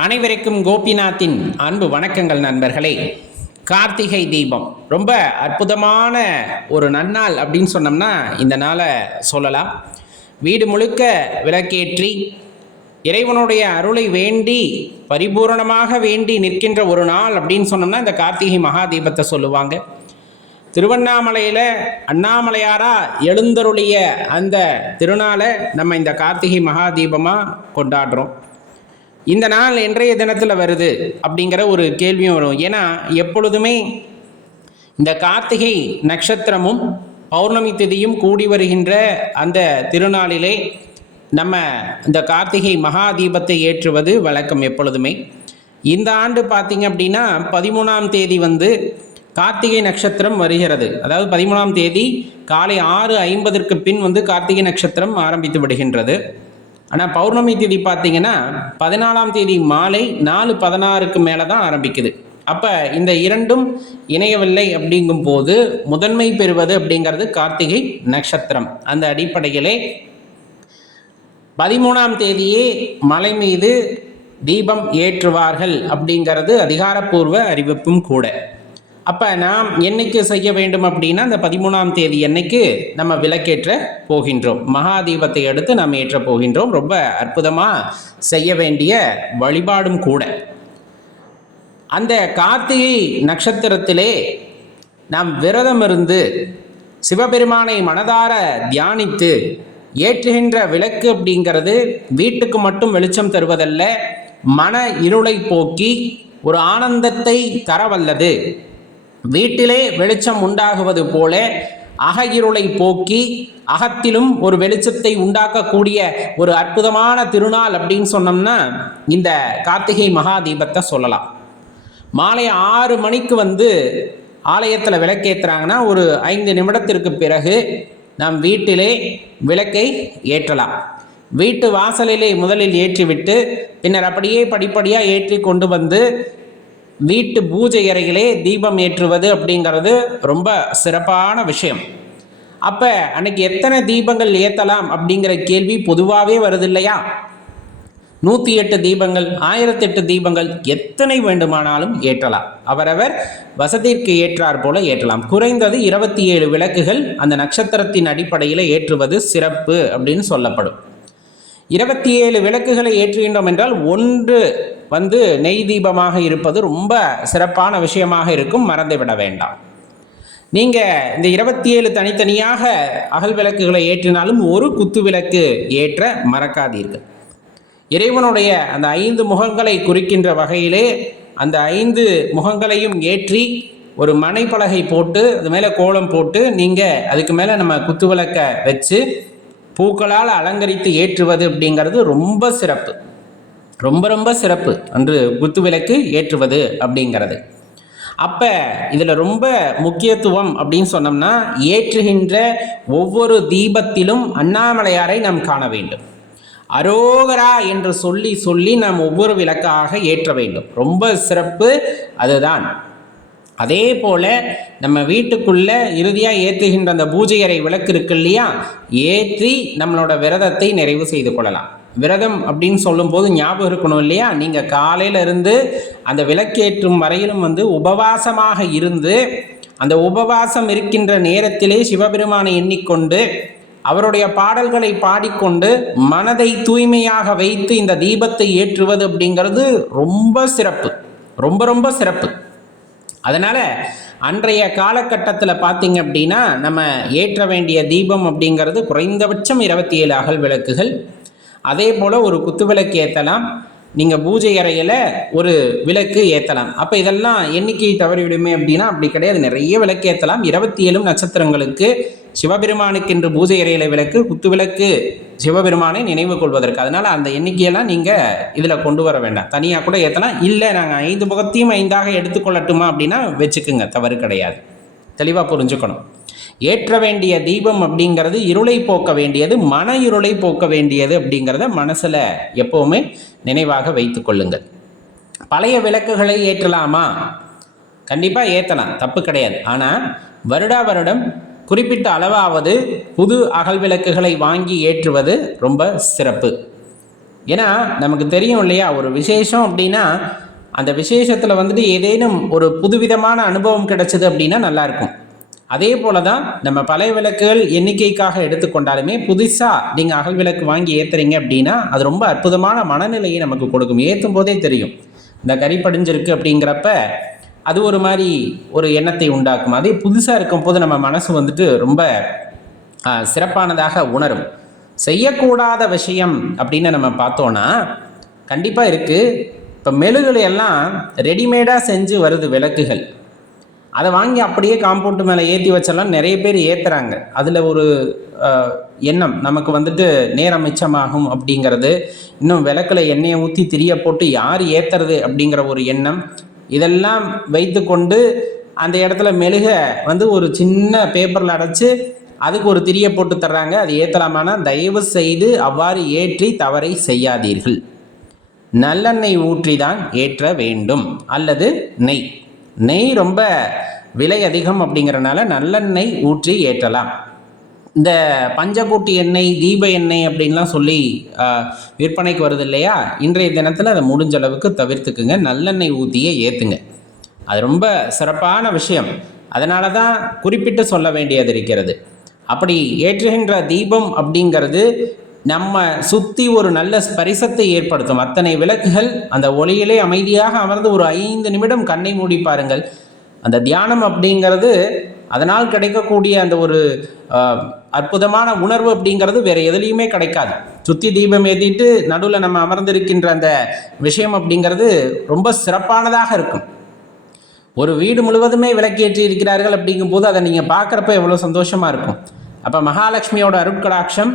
அனைவருக்கும் கோபிநாத்தின் அன்பு வணக்கங்கள் நண்பர்களே. கார்த்திகை தீபம் ரொம்ப அற்புதமான ஒரு நன்னாள் அப்படின்னு சொன்னோம்னா இந்த நாளை சொல்லலாம். வீடு முழுக்க விளக்கேற்றி இறைவனுடைய அருளை வேண்டி பரிபூரணமாக வேண்டி நிற்கின்ற ஒரு நாள் அப்படின்னு சொன்னோம்னா இந்த கார்த்திகை மகா தீபத்தை சொல்லுவாங்க. திருவண்ணாமலையில் அண்ணாமலையாரா எழுந்தருளிய அந்த திருநாளை நம்ம இந்த கார்த்திகை மகா தீபமாக கொண்டாடுறோம். இந்த நாள் இன்றைய தினத்தில் வருது அப்படிங்கிற ஒரு கேள்வியும் வரும். ஏன்னா எப்பொழுதுமே இந்த கார்த்திகை நட்சத்திரமும் பௌர்ணமி திதியும் கூடி வருகின்ற அந்த திருநாளிலே நம்ம இந்த கார்த்திகை மகா தீபத்தை ஏற்றுவது வழக்கம் எப்பொழுதுமே. இந்த ஆண்டு பார்த்திங்க அப்படின்னா 13ஆம் தேதி கார்த்திகை நட்சத்திரம் வருகிறது. அதாவது 13ஆம் தேதி காலை 6:50 பின் கார்த்திகை நட்சத்திரம் ஆரம்பித்து விடுகின்றது. ஆனால் பௌர்ணமி தேதி பார்த்திங்கன்னா 14ஆம் தேதி மாலை 4:16 மேலே தான் ஆரம்பிக்குது. அப்போ இந்த இரண்டும் இணையவில்லை அப்படிங்கும்போது முதன்மை பெறுவது அப்படிங்கிறது கார்த்திகை நட்சத்திரம். அந்த அடிப்படையிலே 13ஆம் தேதியே மலை மீது தீபம் ஏற்றுவார்கள் அப்படிங்கிறது அதிகாரப்பூர்வ அறிவிப்பும் கூட. அப்போ நாம் என்னைக்கு செய்ய வேண்டும் அப்படின்னா அந்த 13ஆம் தேதி அன்னைக்கு நம்ம விளக்கேற்ற போகின்றோம். மகா தீபத்தை எடுத்து நாம் ஏற்ற போகின்றோம். ரொம்ப அற்புதமாக செய்ய வேண்டிய வழிபாடும் கூட. அந்த கார்த்திகை நட்சத்திரத்திலே நாம் விரதம் இருந்து சிவபெருமானை மனதார தியானித்து ஏற்றுகின்ற விளக்கு அப்படிங்கிறது வீட்டுக்கு மட்டும் வெளிச்சம் தருவதல்ல, மன இருளை போக்கி ஒரு ஆனந்தத்தை தரவல்லது. வீட்டிலே வெளிச்சம் உண்டாகுவது போல அக இருளை போக்கி அகத்திலும் ஒரு வெளிச்சத்தை உண்டாக்கக்கூடிய ஒரு அற்புதமான திருநாள் அப்படின்னு சொன்னோம்னா இந்த கார்த்திகை மகா தீபத்தை சொல்லலாம். மாலை 6 மணிக்கு ஆலயத்தில் விளக்கேற்றுறாங்கன்னா ஒரு 5 நிமிடத்திற்கு பிறகு நாம் வீட்டிலே விளக்கை ஏற்றலாம். வீட்டு வாசலிலே முதலில் ஏற்றிவிட்டு பின்னர் அப்படியே படிப்படியாக ஏற்றி கொண்டு வீட்டு பூஜை அறையிலே தீபம் ஏற்றுவது அப்படிங்கிறது ரொம்ப சிறப்பான விஷயம். அப்போ அன்னைக்கு எத்தனை தீபங்கள் ஏற்றலாம் அப்படிங்கிற கேள்வி பொதுவாகவே வருது இல்லையா? 108 தீபங்கள், 1008 தீபங்கள் எத்தனை வேண்டுமானாலும் ஏற்றலாம். அவரவர் வசதிக்கு ஏற்றார் போல ஏற்றலாம். குறைந்தது 27 விளக்குகள் அந்த நட்சத்திரத்தின் அடிப்படையில் ஏற்றுவது சிறப்பு அப்படின்னு சொல்லப்படும். 27 விளக்குகளை ஏற்றுகின்றோம் என்றால் ஒன்று நெய் தீபமாக இருப்பது ரொம்ப சிறப்பான விஷயமாக இருக்கும். மறந்துவிட வேண்டாம். நீங்கள் இந்த 27 தனித்தனியாக அகல் விளக்குகளை ஏற்றினாலும் ஒரு குத்து விளக்கு ஏற்ற மறக்காதீர்கள். இறைவனுடைய அந்த 5 முகங்களை குறிக்கின்ற வகையிலே அந்த 5 முகங்களையும் ஏற்றி ஒரு மனைப்பலகை போட்டு அது மேலே கோலம் போட்டு நீங்கள் அதுக்கு மேலே நம்ம குத்து விளக்கை வச்சு பூக்களால் அலங்கரித்து ஏற்றுவது அப்படிங்கிறது ரொம்ப சிறப்பு. ரொம்ப ரொம்ப சிறப்பு அன்று குத்து விளக்கு ஏற்றுவது அப்படிங்கிறது. அப்போ இதில் ரொம்ப முக்கியத்துவம் அப்படின்னு சொன்னோம்னா ஏற்றுகின்ற ஒவ்வொரு தீபத்திலும் அண்ணாமலையாரை நாம் காண வேண்டும். அரோகரா என்று சொல்லி சொல்லி நாம் ஒவ்வொரு விளக்காக ஏற்ற வேண்டும். ரொம்ப சிறப்பு அதுதான். அதே போல் நம்ம வீட்டுக்குள்ளே இறுதியாக ஏற்றுகின்ற அந்த பூஜை அறை விளக்கு இருக்கு இல்லையா, ஏற்றி நம்மளோட விரதத்தை நிறைவு செய்து கொள்ளலாம். விரதம் அப்படின்னு சொல்லும்போது ஞாபகம் இருக்கணும் இல்லையா, நீங்கள் காலையில் இருந்து அந்த விளக்கேற்றும் வரையிலும் உபவாசமாக இருந்து அந்த உபவாசம் இருக்கின்ற நேரத்திலே சிவபெருமானை எண்ணிக்கொண்டு அவருடைய பாடல்களை பாடிக்கொண்டு மனதை தூய்மையாக வைத்து இந்த தீபத்தை ஏற்றுவது அப்படிங்கிறது ரொம்ப சிறப்பு, ரொம்ப ரொம்ப சிறப்பு. அதனால் அன்றைய காலகட்டத்தில் பார்த்திங்க அப்படின்னா நம்ம ஏற்ற வேண்டிய தீபம் அப்படிங்கிறது குறைந்தபட்சம் 27 அகல் விளக்குகள். அதே போல் ஒரு குத்து விளக்கு ஏற்றலாம். நீங்கள் பூஜை அறையில் ஒரு விளக்கு ஏற்றலாம். அப்போ இதெல்லாம் எண்ணிக்கை தவறிவிடுமே அப்படின்னா அப்படி கிடையாது. நிறைய விளக்கு ஏற்றலாம். 27 நட்சத்திரங்களுக்கு சிவபெருமானுக்கு என்று பூஜை அறையில் விளக்கு, குத்து விளக்கு சிவபெருமானை நினைவு கொள்வதற்கு. அதனால் அந்த எண்ணிக்கையெல்லாம் நீங்கள் இதில் கொண்டு வர வேண்டாம். தனியாக கூட ஏற்றலாம். இல்லை நாங்கள் 5 முகத்தையும் 5ஆக எடுத்துக்கொள்ளட்டுமா அப்படின்னா வச்சுக்குங்க, தவறு கிடையாது. தெளிவாக புரிஞ்சுக்கணும். ஏற்ற வேண்டிய தீபம் அப்படிங்கிறது இருளை போக்க வேண்டியது, மன இருளை போக்க வேண்டியது அப்படிங்கிறத மனசில் எப்போவுமே நினைவாக வைத்து கொள்ளுங்கள். பழைய விளக்குகளை ஏற்றலாமா? கண்டிப்பாக ஏற்றலாம், தப்பு கிடையாது. ஆனால் வருடம் குறிப்பிட்ட அளவாவது புது அகல் விளக்குகளை வாங்கி ஏற்றுவது ரொம்ப சிறப்பு. ஏன்னா நமக்கு தெரியும் இல்லையா, ஒரு விசேஷம் அப்படின்னா அந்த விசேஷத்தில் வந்துட்டு ஏதேனும் ஒரு புதுவிதமான அனுபவம் கிடைச்சது அப்படின்னா நல்லாயிருக்கும். அதே போல தான் நம்ம பழைய விளக்குகள் எண்ணிக்கைக்காக எடுத்துக்கொண்டாலுமே புதுசாக நீங்கள் அகல் விளக்கு வாங்கி ஏற்றுறீங்க அப்படின்னா அது ரொம்ப அற்புதமான மனநிலையை நமக்கு கொடுக்கும். ஏற்றும் போதே தெரியும் இந்த கறி படிஞ்சிருக்கு அப்படிங்கிறப்ப அது ஒரு மாதிரி ஒரு எண்ணத்தை உண்டாக்கும். அதே புதுசாக இருக்கும் போது நம்ம மனசு வந்துட்டு ரொம்ப சிறப்பானதாக உணரும். செய்யக்கூடாத விஷயம் அப்படின்னு நம்ம பார்த்தோன்னா கண்டிப்பாக இருக்குது. இப்போ மெழுகுகளை எல்லாம் ரெடிமேடாக செஞ்சு வருது விளக்குகள், அதை வாங்கி அப்படியே காம்பவுண்டு மேலே ஏற்றி வச்செல்லாம் நிறைய பேர் ஏற்றுறாங்க. அதில் ஒரு எண்ணம் நமக்கு வந்துட்டு நேரம் மிச்சமாகும் அப்படிங்கிறது, இன்னும் விளக்கில் எண்ணெயை ஊற்றி திரிய போட்டு யார் ஏற்றுறது அப்படிங்கிற ஒரு எண்ணம், இதெல்லாம் வைத்து கொண்டு அந்த இடத்துல மெழுகை வந்து ஒரு சின்ன பேப்பரில் அடைச்சி அதுக்கு ஒரு திரியை போட்டு தர்றாங்க. அது ஏற்றலாமானா தயவு செய்து அவ்வாறு ஏற்றி தவறை செய்யாதீர்கள். நல்லெண்ணெய் ஊற்றி தான் ஏற்ற வேண்டும், அல்லது நெய். நெய் ரொம்ப விலை அதிகம் அப்படிங்கிறனால நல்லெண்ணெய் ஊற்றி ஏற்றலாம். இந்த பஞ்சக்கூட்டி எண்ணெய், தீப எண்ணெய் அப்படின்லாம் சொல்லி விற்பனைக்கு வருது இல்லையா, இன்றைய தினத்தில் அதை முடிஞ்ச அளவுக்கு தவிர்த்துக்குங்க. நல்லெண்ணெய் ஊற்றியே ஏற்றுங்க. அது ரொம்ப சிறப்பான விஷயம். அதனால தான் குறிப்பிட்டு சொல்ல வேண்டியது இருக்கிறது. அப்படி ஏற்றுகின்ற தீபம் அப்படிங்கிறது நம்ம சுற்றி ஒரு நல்ல ஸ்பரிசத்தை ஏற்படுத்தும். அத்தனை விளக்குகள் அந்த ஒளியிலே அமைதியாக அமர்ந்து ஒரு 5 நிமிடம் கண்ணை மூடி பாருங்கள். அந்த தியானம் அப்படிங்கிறது அதனால் கிடைக்கக்கூடிய அந்த ஒரு அற்புதமான உணர்வு அப்படிங்கிறது வேறு எதுலேயுமே கிடைக்காது. சுற்றி தீபம் ஏற்றிட்டு நடுவில் நம்ம அமர்ந்திருக்கின்ற அந்த விஷயம் அப்படிங்கிறது ரொம்ப சிறப்பானதாக இருக்கும். ஒரு வீடு முழுவதுமே விளக்கேற்றி இருக்கிறார்கள் அப்படிங்கும்போது அதை நீங்கள் பார்க்குறப்ப எவ்வளோ சந்தோஷமாக இருக்கும். அப்போ மகாலட்சுமியோட அருட்கடாட்சம்,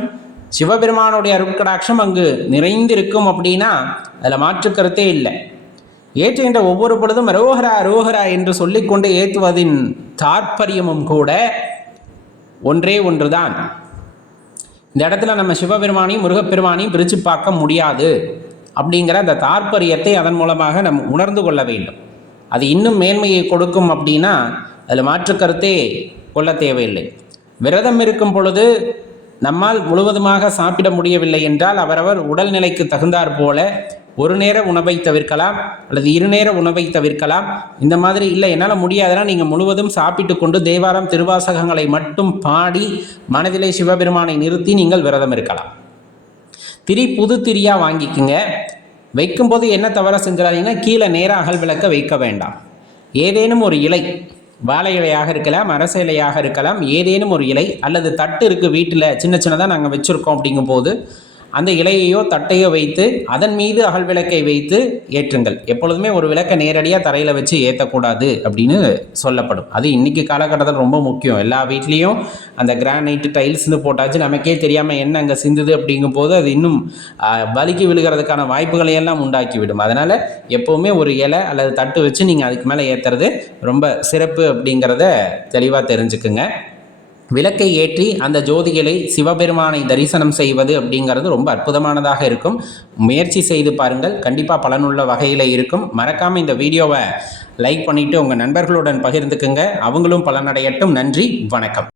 சிவபெருமானுடைய அருட்கடாட்சம் அங்கு நிறைந்திருக்கும் அப்படின்னா அதில் மாற்று கருத்தே இல்லை. ஏற்றுகின்ற ஒவ்வொரு பொழுதும் அரோகரா அரோகரா என்று சொல்லிக்கொண்டு ஏற்றுவதின் தாற்பயமும் கூட ஒன்றே ஒன்றுதான். இந்த இடத்துல நம்ம சிவபெருமானையும் முருகப்பெருமானையும் பிரித்து பார்க்க முடியாது அப்படிங்கிற அந்த தாற்பயத்தை அதன் மூலமாக நம்ம உணர்ந்து கொள்ள வேண்டும். அது இன்னும் மேன்மையை கொடுக்கும் அப்படின்னா அதில் மாற்று கருத்தே கொள்ள தேவையில்லை. விரதம் இருக்கும் பொழுது நம்மால் முழுவதுமாக சாப்பிட முடியவில்லை என்றால் அவரவர் உடல்நிலைக்கு தகுந்தாற் போல ஒரு நேர உணவை தவிர்க்கலாம், அல்லது 2 நேர உணவை தவிர்க்கலாம். இந்த மாதிரி இல்லை என்னால் முடியாதுன்னா நீங்கள் முழுவதும் சாப்பிட்டு கொண்டு தேவாரம் திருவாசகங்களை மட்டும் பாடி மனதிலே சிவபெருமானை நிறுத்தி நீங்கள் விரதம் இருக்கலாம். புது திரியாக வாங்கிக்குங்க. வைக்கும்போது என்ன தவற செஞ்சிடாதீங்கன்னா கீழே நேராக அகல் விளக்க வைக்க வேண்டாம். ஏதேனும் ஒரு இலை, வாழை இலையாக இருக்கலாம், அரச இலையாக இருக்கலாம், ஏதேனும் ஒரு இலை அல்லது தட்டு இருக்குது வீட்டில் சின்ன சின்னதாக நாங்கள் வச்சுருக்கோம் அப்படிங்கும்போது அந்த இலையையோ தட்டையோ வைத்து அதன் மீது அகல் விளக்கை வைத்து ஏற்றுங்கள். எப்பொழுதுமே ஒரு விளக்கை நேரடியாக தரையில் வச்சு ஏற்றக்கூடாது அப்படின்னு சொல்லப்படும். அது இன்றைக்கி காலகட்டத்தில் ரொம்ப முக்கியம். எல்லா வீட்லேயும் அந்த கிரானைட்டு டைல்ஸ்னு போட்டாச்சு, நமக்கே தெரியாமல் என்ன அங்கே சிந்துது அப்படிங்கும்போது அது இன்னும் வலிக்கு விழுகிறதுக்கான வாய்ப்புகளையெல்லாம் உண்டாக்கிவிடும். அதனால் எப்போவுமே ஒரு இலை அல்லது தட்டு வச்சு நீங்கள் அதுக்கு மேலே ஏற்றுறது ரொம்ப சிறப்பு அப்படிங்கிறத தெளிவாக தெரிஞ்சுக்குங்க. விளக்கை ஏற்றி அந்த ஜோதிகளை சிவபெருமானை தரிசனம் செய்வது அப்படிங்கிறது ரொம்ப அற்புதமானதாக இருக்கும். முயற்சி செய்து பாருங்கள், கண்டிப்பாக பலனுள்ள வகையில் இருக்கும். மறக்காமல் இந்த வீடியோவை லைக் பண்ணிவிட்டு உங்கள் நண்பர்களுடன் பகிர்ந்துக்குங்க, அவங்களும் பலனடையட்டும். நன்றி, வணக்கம்.